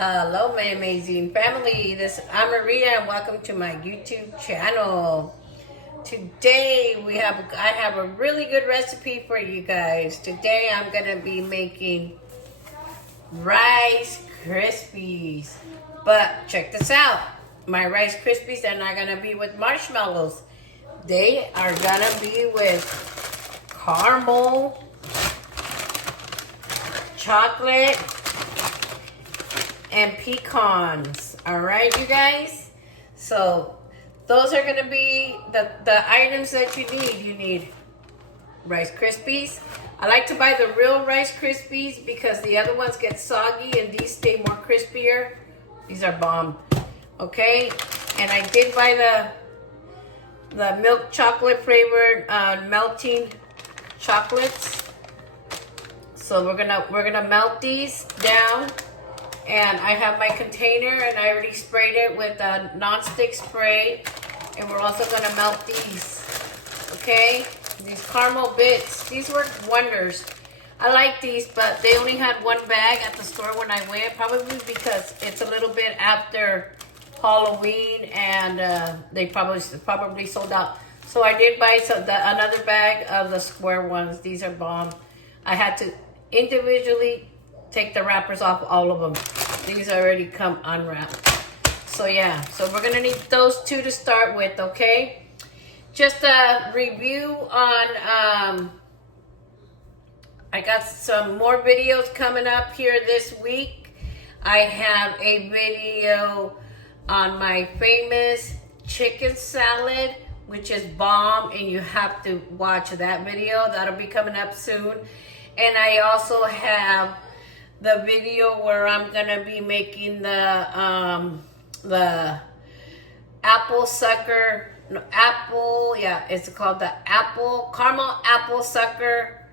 Hello, my amazing family. I'm Maria, and welcome to my YouTube channel. Today I have a really good recipe for you guys. Today I'm gonna be making Rice Krispies. But check this out. My Rice Krispies are not gonna be with marshmallows. They are gonna be with caramel, chocolate, and pecans. All right, you guys. So those are gonna be the items that you need. You need Rice Krispies. I like to buy the real Rice Krispies because the other ones get soggy and these stay more crispier. These are bomb. Okay, and I did buy the milk chocolate flavored melting chocolates. So we're gonna melt these down. And I have my container and I already sprayed it with a non-stick spray. And we're also gonna melt these, okay? These caramel bits, these work wonders. I like these, but they only had one bag at the store when I went, probably because it's a little bit after Halloween and they probably sold out. So I did buy another bag of the square ones. These are bomb. I had to individually take the wrappers off all of them. These already come unwrapped. So yeah, so we're gonna need those two to start with, okay? Just a review on, I got some more videos coming up here this week. I have a video on my famous chicken salad, which is bomb, and you have to watch that video. That'll be coming up soon. And I also have the video where I'm gonna be making the apple sucker, it's called the caramel apple sucker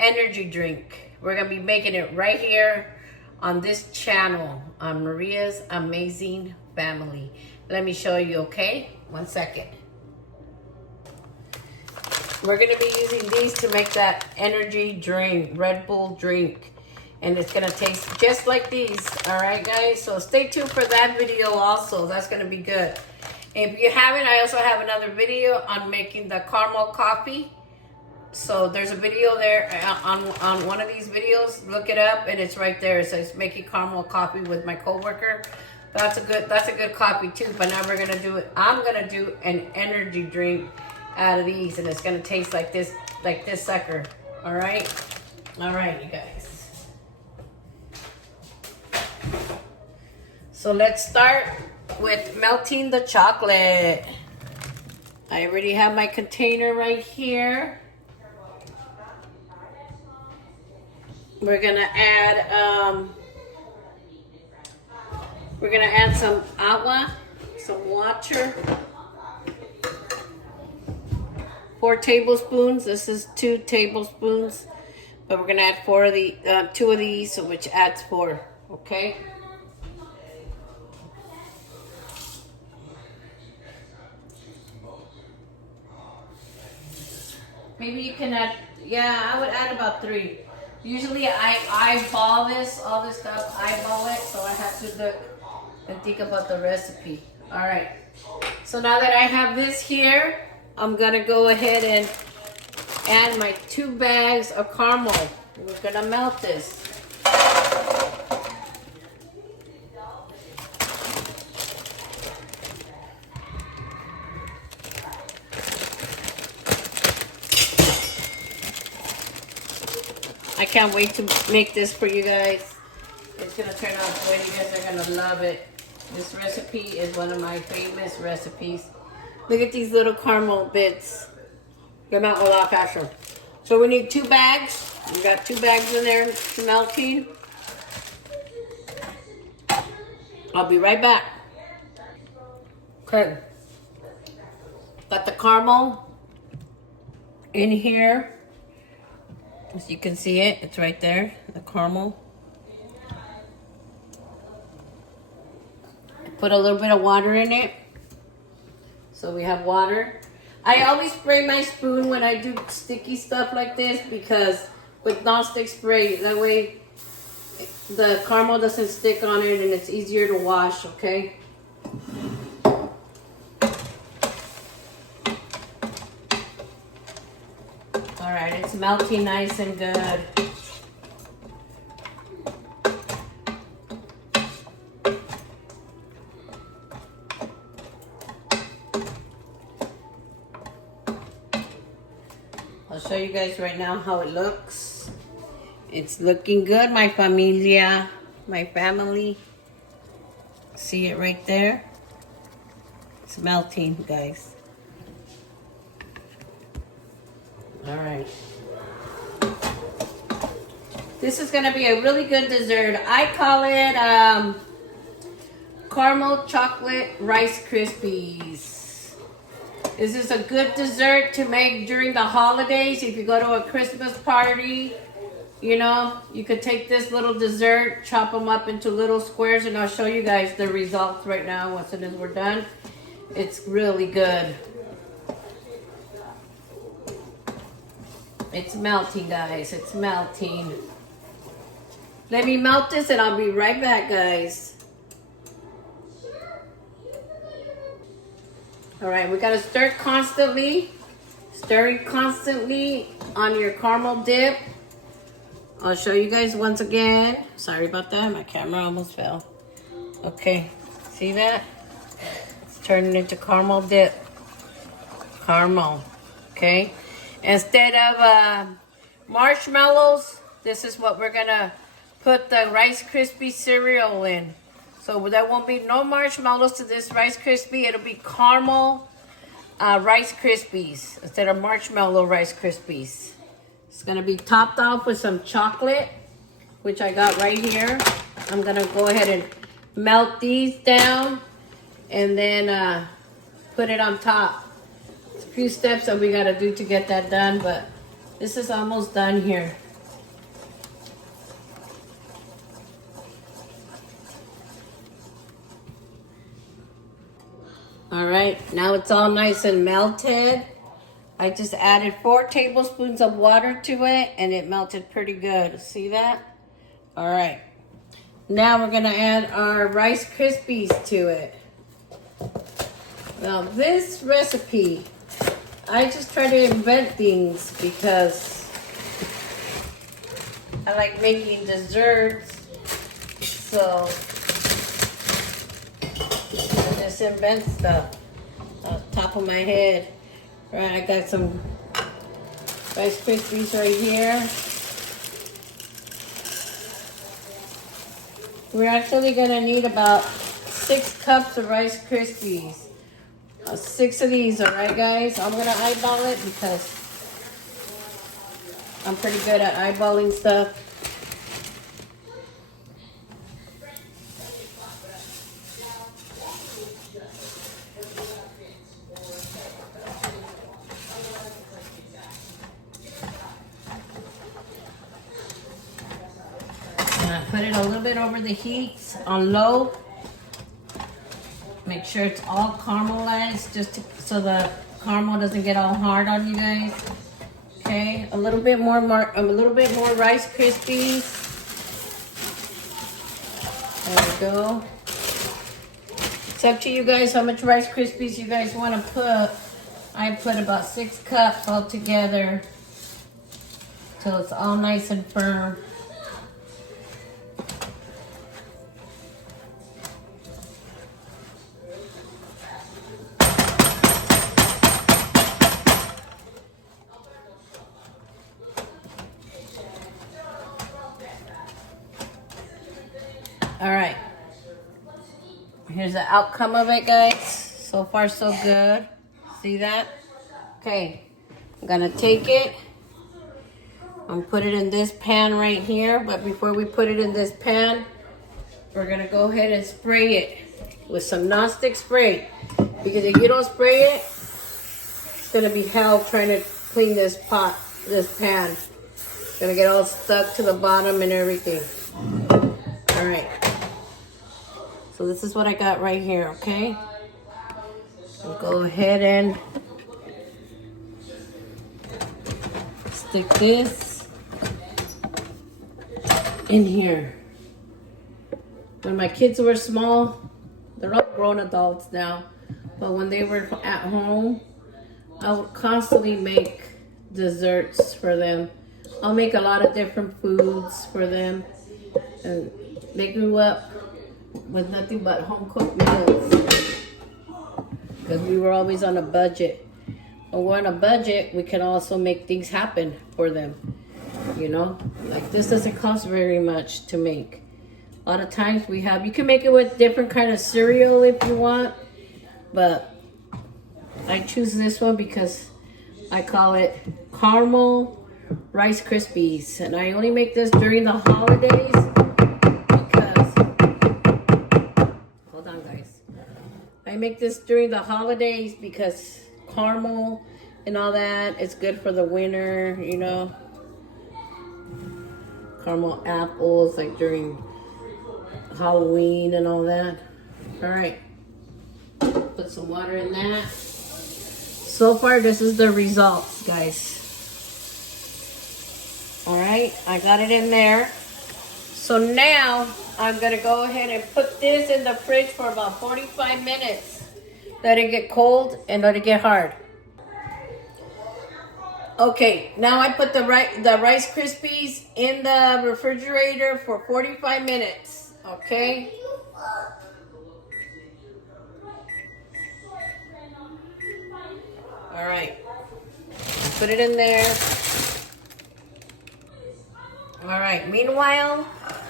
energy drink. We're gonna be making it right here on this channel on Maria's Amazing Family. Let me show you, okay? 1 second. We're gonna be using these to make that energy drink, Red Bull drink. And it's gonna taste just like these, all right, guys? So stay tuned for that video also. That's gonna be good. If you haven't, I also have another video on making the caramel coffee. So there's a video there on one of these videos. Look it up, and it's right there. It says making caramel coffee with my coworker. That's a good coffee too. But now I'm gonna do an energy drink out of these, and it's gonna taste like this sucker. All right, you guys. So let's start with melting the chocolate. I already have my container right here. We're gonna add some agua, some water. 4 tablespoons. This is 2 tablespoons, but we're gonna add 2 of these, which adds 4. Okay. Maybe you can add, I would add about 3. Usually I eyeball all this stuff, eyeball it, so I have to look and think about the recipe. All right, so now that I have this here, I'm gonna go ahead and add my 2 bags of caramel. We're gonna melt this. I can't wait to make this for you guys. It's gonna turn out good. You guys are gonna love it. This recipe is one of my famous recipes. Look at these little caramel bits. They're not a lot faster. So we need 2 bags. We got 2 bags in there melting. I'll be right back. Okay. Got the caramel in here. As you can see it's right there, the caramel. Put a little bit of water in it. So we have water. I always spray my spoon when I do sticky stuff like this because with non-stick spray, that way the caramel doesn't stick on it and it's easier to wash, okay? All right, it's melting nice and good. I'll show you guys right now how it looks. It's looking good, my familia, my family. See it right there? It's melting, guys. All right. This is gonna be a really good dessert. I call it caramel chocolate Rice Krispies. This is a good dessert to make during the holidays. If you go to a Christmas party, you know, you could take this little dessert, chop them up into little squares, and I'll show you guys the results right now once soon as we're done. It's really good. It's melting, guys. It's melting. Let me melt this and I'll be right back, guys. All right, we gotta stir constantly. Stirring constantly on your caramel dip. I'll show you guys once again. Sorry about that, my camera almost fell. Okay, see that? It's turning into caramel dip. Caramel, okay? Instead of marshmallows, this is what we're gonna put the Rice Krispie cereal in. So there won't be no marshmallows to this Rice Krispie. It'll be caramel Rice Krispies instead of marshmallow Rice Krispies. It's gonna be topped off with some chocolate, which I got right here. I'm gonna go ahead and melt these down and then put it on top. It's a few steps that we gotta do to get that done, but this is almost done here. All right, now it's all nice and melted. I just added 4 tablespoons of water to it and it melted pretty good. See that? All right. Now we're gonna add our Rice Krispies to it. Now this recipe, I just try to invent things because I like making desserts. So I just invent stuff off the top of my head. Right, I got some Rice Krispies right here. We're actually gonna need about 6 cups of Rice Krispies. 6 of these, all right, guys? I'm gonna eyeball it because I'm pretty good at eyeballing stuff. Put it a little bit over the heat on low. Make sure it's all caramelized so the caramel doesn't get all hard on you guys. Okay, a little bit more Rice Krispies. There we go. It's up to you guys how much Rice Krispies you guys want to put. I put about 6 cups all together till it's all nice and firm. All right, here's the outcome of it, guys. So far, so good. See that? Okay, I'm gonna take it. I'm gonna put it in this pan right here. But before we put it in this pan, we're gonna go ahead and spray it with some nonstick spray. Because if you don't spray it, it's gonna be hell trying to clean this pan. It's gonna get all stuck to the bottom and everything. All right. So this is what I got right here, okay? I'll go ahead and stick this in here. When my kids were small, they're all grown adults now, but when they were at home, I would constantly make desserts for them. I'll make a lot of different foods for them, and they grew up with nothing but home cooked meals because we were always on a budget. When we're on a budget, we can also make things happen for them. You know, like this doesn't cost very much to make. A lot of times you can make it with different kind of cereal if you want, but I choose this one because I call it caramel Rice Krispies, and I only make this during the holidays because, hold on guys, I make this during the holidays because caramel and all that, it's good for the winter, you know. Caramel apples, like during Halloween and all that. All right, put some water in that. So far, this is the results, guys. All right, I got it in there. So now I'm gonna go ahead and put this in the fridge for about 45 minutes. Let it get cold and let it get hard. Okay, now I put the Rice Krispies in the refrigerator for 45 minutes, okay? All right, put it in there. All right, meanwhile,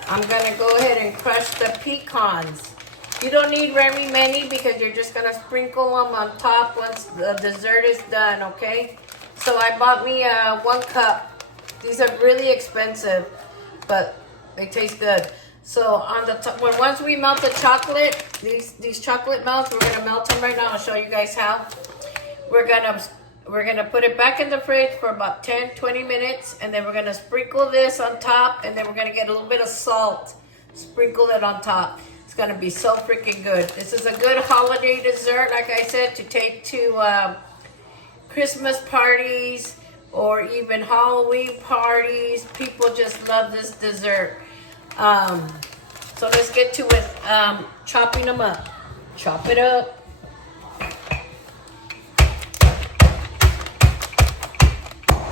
I'm gonna go ahead and crush the pecans. You don't need very many because you're just gonna sprinkle them on top once the dessert is done, okay? So I bought me 1 cup. These are really expensive, but they taste good. So on the top, once we melt the chocolate, these chocolate melts, we're gonna melt them right now. I'll show you guys how. We're gonna put it back in the fridge for about 10-20 minutes, and then we're gonna sprinkle this on top, and then we're gonna get a little bit of salt, sprinkle it on top. It's gonna be so freaking good. This is a good holiday dessert, like I said, to take to Christmas parties or even Halloween parties. People just love this dessert. So let's get to it. Chopping them up. Chop it up.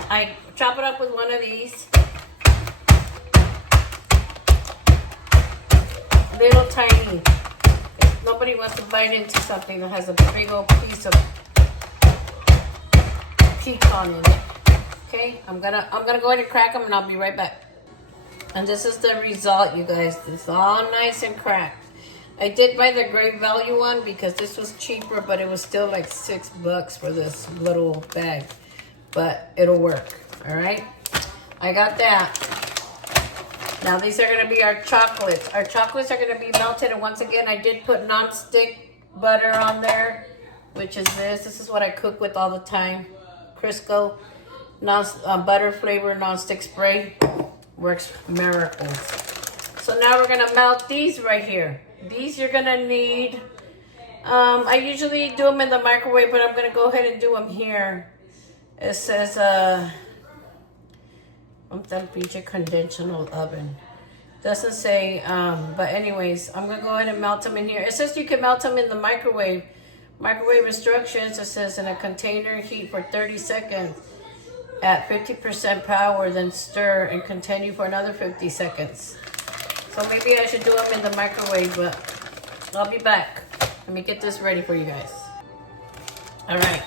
I chop it up with one of these. Little tiny. If nobody wants to bite into something that has a big old piece of pecan in it. Okay, I'm gonna go ahead and crack them, and I'll be right back. And this is the result, you guys. It's all nice and cracked. I did buy the Great Value one because this was cheaper, but it was still like $6 for this little bag. But it'll work. All right, I got that. Now these are gonna be our chocolates. Our chocolates are gonna be melted, and once again, I did put non-stick butter on there, which is this. This is what I cook with all the time. Crisco, butter flavor non-stick spray, works miracles. So now we're gonna melt these right here. These you're gonna need. I usually do them in the microwave, but I'm gonna go ahead and do them here. It says conventional oven. Doesn't say, but anyways, I'm gonna go ahead and melt them in here. It says you can melt them in the microwave. Microwave instructions, it says in a container, heat for 30 seconds at 50% power, then stir and continue for another 50 seconds. So maybe I should do them in the microwave, but I'll be back. Let me get this ready for you guys. All right,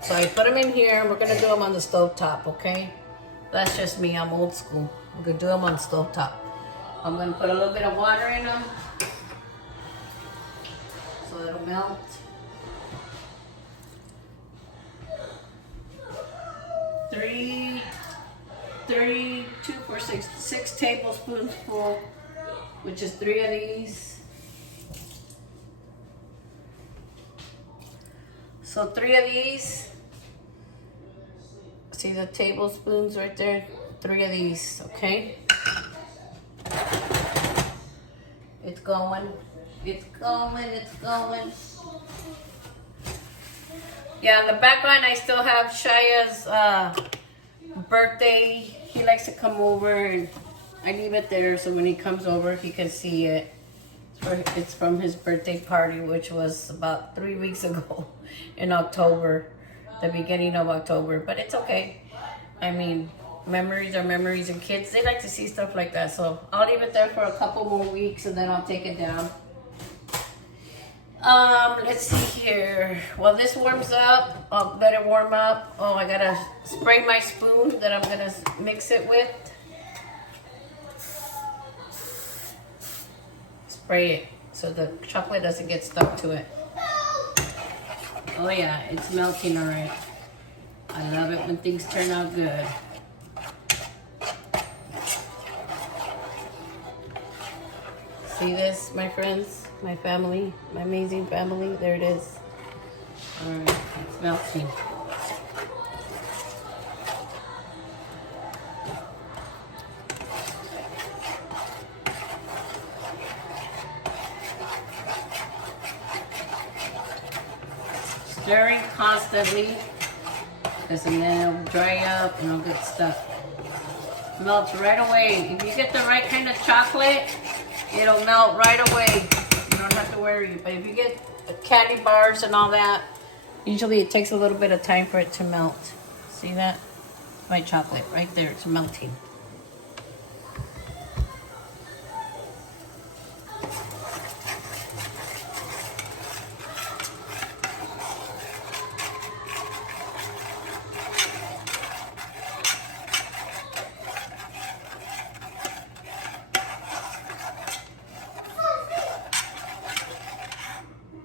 so I put them in here. We're gonna do them on the stove top, okay? That's just me, I'm old school. We're gonna do them on the stove top. I'm gonna put a little bit of water in them so it'll melt. 32 for 6 tablespoons full, which is 3 of these. So 3 of these. See the tablespoons right there? 3 of these, okay? It's going. It's going. It's going. Yeah, in the background, I still have Shaya's birthday. He likes to come over, and I leave it there so when he comes over, he can see it. It's from his birthday party, which was about 3 weeks ago in October, the beginning of October. But it's okay. I mean, memories are memories, and kids, they like to see stuff like that. So I'll leave it there for a couple more weeks, and then I'll take it down. Let's see here. While this warms up, I'll let it warm up. Oh, I gotta spray my spoon that I'm gonna mix it with. Spray it so the chocolate doesn't get stuck to it. Oh yeah, it's melting alright. I love it when things turn out good. See this, my friends, my family, my amazing family? There it is. Alright, it's melting. Stirring constantly, because then it'll dry up and it'll get stuck. Melts right away. If you get the right kind of chocolate, it'll melt right away. You don't have to worry. But if you get candy bars and all that, usually it takes a little bit of time for it to melt. See that? My chocolate right there, it's melting.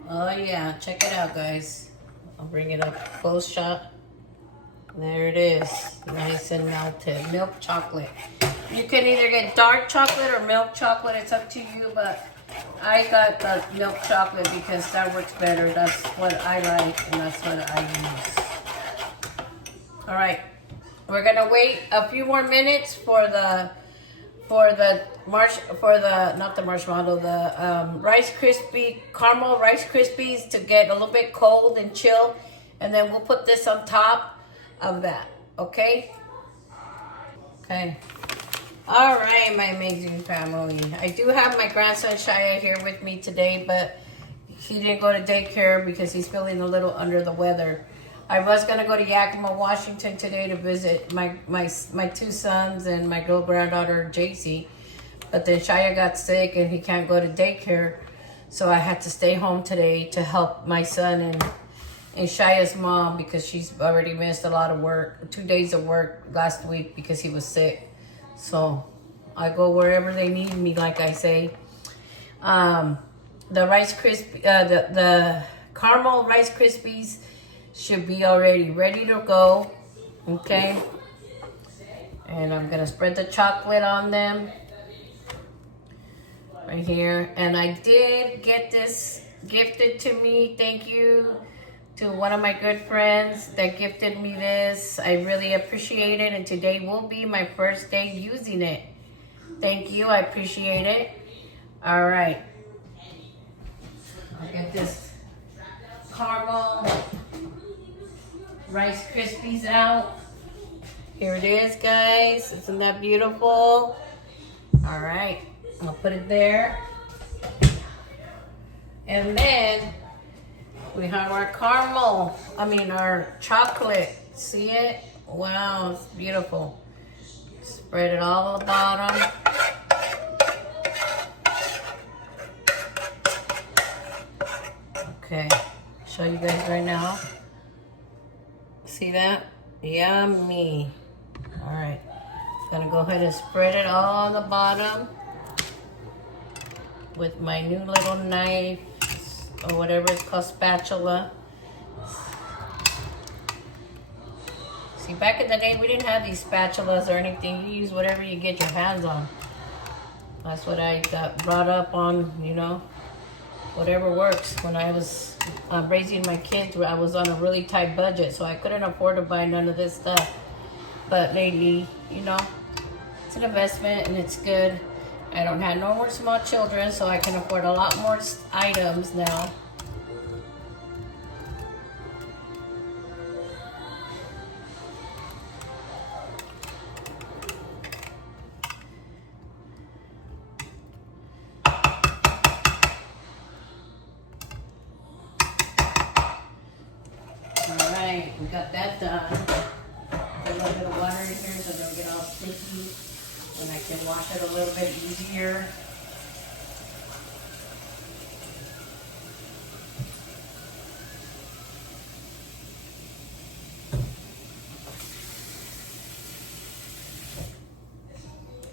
Oh yeah, check it out, guys. I'll bring it up close shot. There it is, nice and melted. Milk chocolate. You can either get dark chocolate or milk chocolate, it's up to you, but I got the milk chocolate because that works better. That's what I like and that's what I use. All right, we're gonna wait a few more minutes for the Rice Krispie caramel Rice Krispies to get a little bit cold and chill, and then we'll put this on top of that. Okay. All right, my amazing family. I do have my grandson Shia here with me today, but he didn't go to daycare because he's feeling a little under the weather. I was gonna go to Yakima, Washington today to visit my two sons and my girl granddaughter JC, but then Shia got sick and he can't go to daycare, so I had to stay home today to help my son and Shia's mom because she's already missed a lot of work, 2 days of work last week because he was sick. So I go wherever they need me, like I say. The Rice Krispie, the caramel Rice Krispies should be already ready to go, okay? And I'm gonna spread the chocolate on them right here. And I did get this gifted to me. Thank you to one of my good friends that gifted me this. I really appreciate it, and today will be my first day using it. Thank you, I appreciate it. All right, I'll get this caramel Rice Krispies out. Here it is, guys. Isn't that beautiful? All right, I'll put it there. And then we have our our chocolate. See it? Wow, it's beautiful. Spread it all on the bottom. Okay, show you guys right now. See that? Yummy. All right, gonna go ahead and spread it all on the bottom with my new little knife or whatever it's called, spatula. See, back in the day, we didn't have these spatulas or anything. You use whatever you get your hands on. That's what I got brought up on, you know. Whatever works. When I was raising my kids, I was on a really tight budget, so I couldn't afford to buy none of this stuff. But lately, you know, it's an investment and it's good. I don't have no more small children, so I can afford a lot more items now. right, we got that done. Put a little bit of water in here so it don't get all sticky, and I can wash it a little bit easier.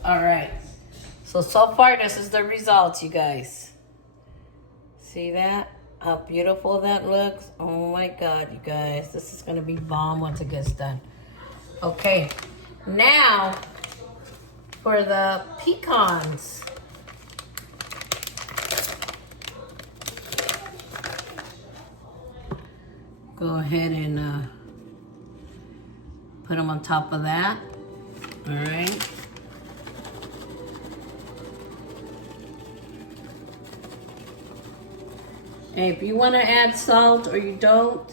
All right, so far this is the results, you guys. See that? How beautiful that looks. Oh my God, you guys, this is gonna be bomb once it gets done. Okay, now for the pecans. Go ahead and put them on top of that. All right. And if you want to add salt or you don't,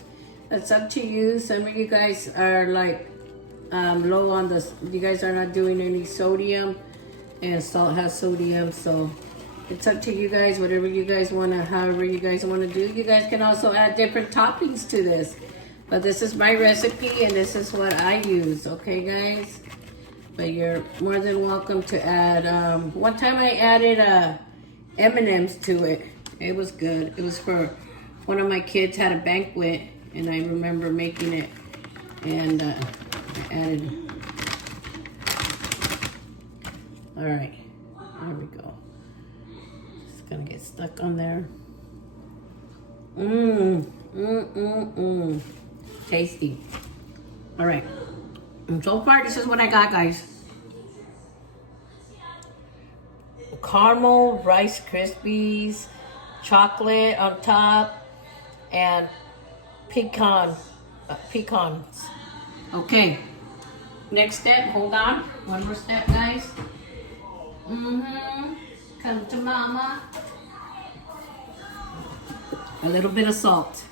that's up to you. Some of you guys are like low on the, you guys are not doing any sodium, and salt has sodium, so it's up to you guys, whatever you guys want to, however you guys want to do. You guys can also add different toppings to this, but this is my recipe and this is what I use, okay guys? But you're more than welcome to add, one time I added M&Ms to it. It was good. It was for one of my kids had a banquet, and I remember making it, and I added. All right, there we go. It's gonna get stuck on there. Tasty. All right, and so far this is what I got, guys. Caramel Rice Krispies, chocolate on top, and pecans. Okay, next step, hold on, one more step, guys. Come to mama. A little bit of salt.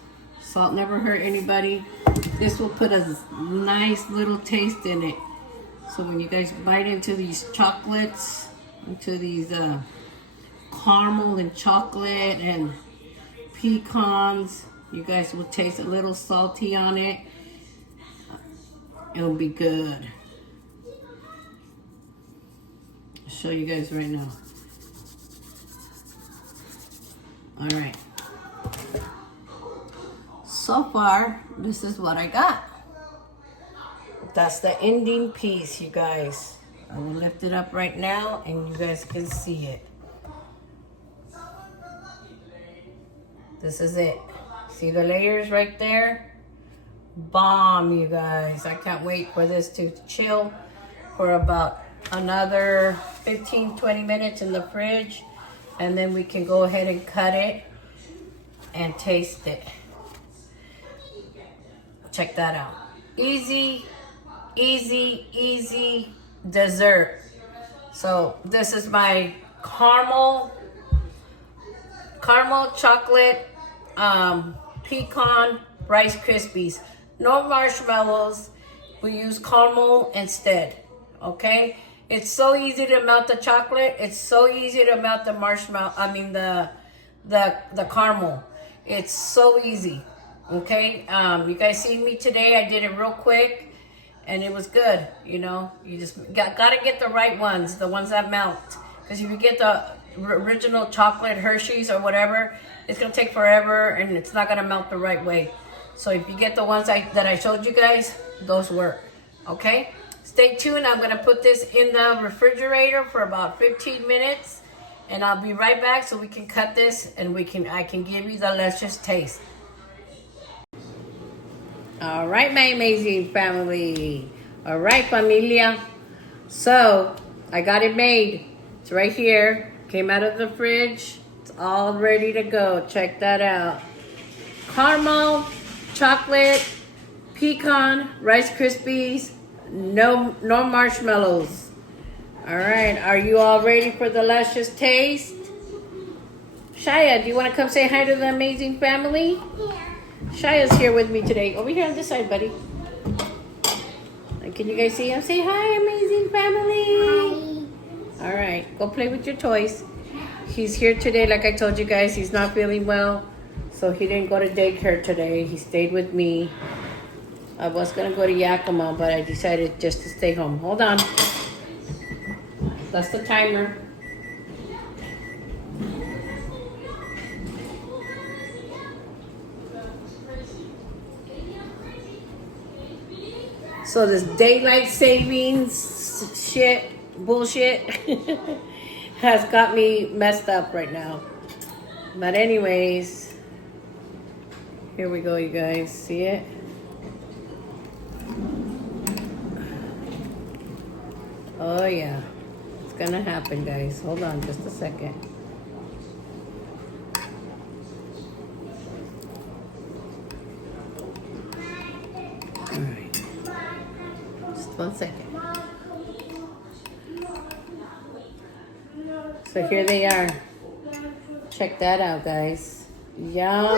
Salt never hurt anybody. This will put a nice little taste in it. So when you guys bite into these chocolates, into these caramel and chocolate and pecans, you guys will taste a little salty on it. It'll be good. I'll show you guys right now. All right. So far, this is what I got. That's the ending piece, you guys. I will lift it up right now and you guys can see it. This is it. See the layers right there? Bomb, you guys. I can't wait for this to chill for about another 15-20 minutes in the fridge, and then we can go ahead and cut it and taste it. Check that out. Easy dessert. So this is my caramel chocolate pecan Rice Krispies. No marshmallows. We use caramel instead. Okay? It's so easy to melt the chocolate. It's so easy to melt the marshmallow. I mean the caramel. It's so easy. Okay? You guys see me today. I did it real quick, and it was good. You know, you just gotta get the right ones, the ones that melt. Because if you get the original chocolate Hershey's or whatever, it's gonna take forever, and it's not gonna melt the right way. So if you get the ones that I showed you guys, those work. Okay? Stay tuned. I'm gonna put this in the refrigerator for about 15 minutes, and I'll be right back so we can cut this and I can give you the luscious taste. All right, my amazing family. All right, familia. So I got it made. It's right here. Came out of the fridge. It's all ready to go. Check that out. Caramel, chocolate, pecan, Rice Krispies, no marshmallows. All right, are you all ready for the luscious taste? Shia, do you want to come say hi to the amazing family? Yeah. Shia's here with me today. Over here on this side, buddy. Can you guys see him? Say hi, amazing family. Hi. All right, go play with your toys. He's here today, like I told you guys. He's not feeling well, so he didn't go to daycare today. He stayed with me. I was gonna go to Yakima, but I decided just to stay home. Hold on. That's the timer. So this daylight savings shit, bullshit, has got me messed up right now. But anyways, here we go, you guys. See it? Oh yeah, it's gonna happen, guys. Hold on just a second. All right, just 1 second. So here they are. Check that out, guys. Yummers.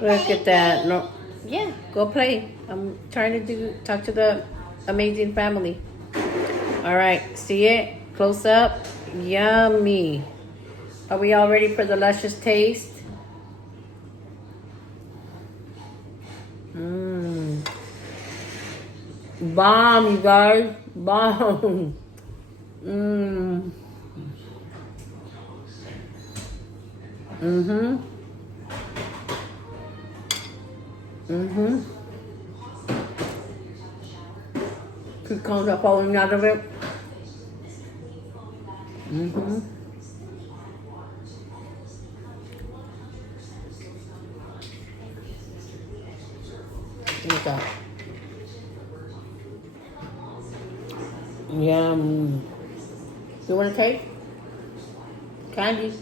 Look at that. No, yeah, go play. I'm trying to talk to the amazing family. All right, see it? Close up. Yummy. Are we all ready for the luscious taste? Mmm. Bomb, you guys. Bomb. Mmm. Mm-hmm. Mm-hmm. Pecans are falling out of it. Mm-hmm. Look at that. Yum. You want to taste? Candy.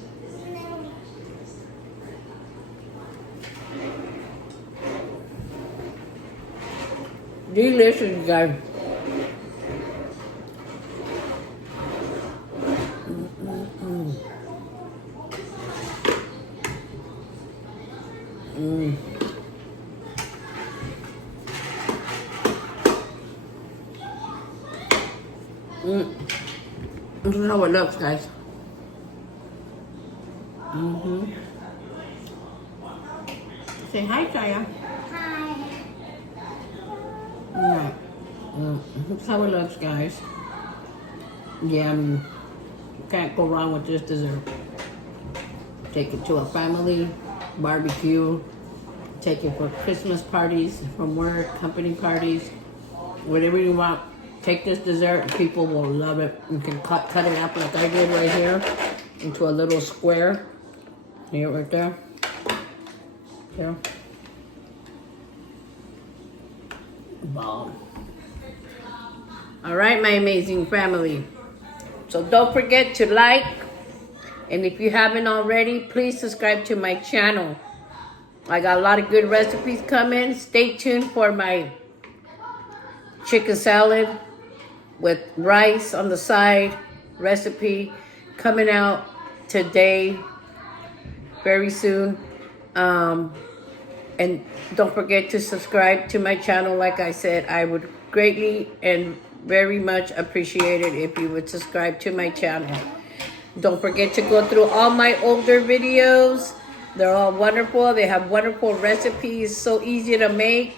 Delicious, guys. This is how it looks, guys. Say hi, Kaya. Hi. Yeah. This is how it looks, guys. Yum. Can't go wrong with this dessert. Take it to a family barbecue. Take it for Christmas parties, from work, company parties, whatever you want. Take this dessert and people will love it. You can cut it up like I did right here into a little square. Here, right there. Here. Bomb. All right, my amazing family. So don't forget to like, and if you haven't already, please subscribe to my channel. I got a lot of good recipes coming. Stay tuned for my chicken salad with rice on the side recipe coming out today, very soon. And don't forget to subscribe to my channel. Like I said, I would greatly and very much appreciate it if you would subscribe to my channel. Don't forget to go through all my older videos. They're all wonderful. They have wonderful recipes, so easy to make.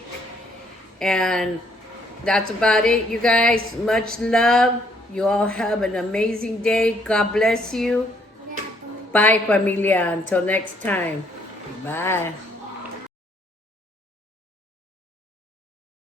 And that's about it, you guys. Much love. You all have an amazing day. God bless you. Bye, familia. Until next time. Bye.